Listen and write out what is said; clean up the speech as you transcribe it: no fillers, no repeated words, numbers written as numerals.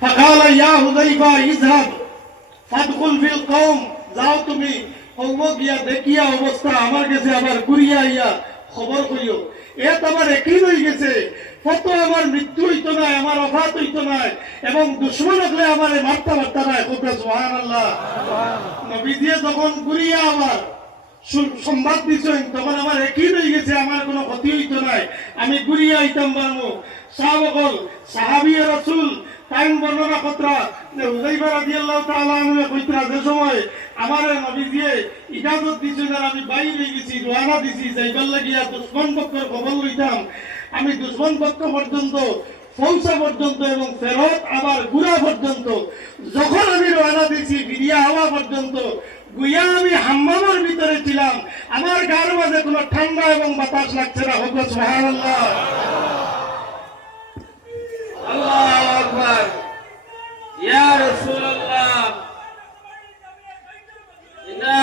فقال يا حذيفة اذهب فادخل في القوم যাও তুমি হবো গিয়া দেখিয়া অবস্থা আমার কাছে আবার ঘুরিয়া আইয়া খবর কইও এ তোমার একই হয়ে গেছে কত আমার মৃত্যু হইতো না আমার অফাত হইতো না এবং দুশমন হলে আমার মারতে পারতা না সুবহানাল্লাহ নবীজি যখন ঘুরিয়া আবার সংবাদ দিছেন তখন আমার একই হয়ে গেছে আমার কোনো ক্ষতি হইতো না আমি ঘুরিয়া আইতাম পারবো সাহাবগণ সাহাবী রাসূল টাইম বর্ণনা কতরা যে হুযায়ফা রাদিয়াল্লাহু তাআলা আনহু কইতরা যে সময় আমারে নবীজি ইজাজত দিছেন আর আমি বাইরে গেছি রওনা দিছি যাইবার লাগিয়া দুশমন পক্ষের খবর লইতাম আমি দুশমন পক্ষ পর্যন্ত পৌঁছা পর্যন্ত এবং ফেরত আবার ঘুরা পর্যন্ত যখন আমি রওনা দিছি ফিরিয়া হওয়া পর্যন্ত গুইয়া আমি হাম্মামের ভিতরে ছিলাম আমার গায়ের মাঝে কোনো ঠান্ডা এবং বাতাস লাগছে না হোক সুবহানাল্লাহ আল্লাহু আকবার ইয়া রাসূলুল্লাহ ইন্না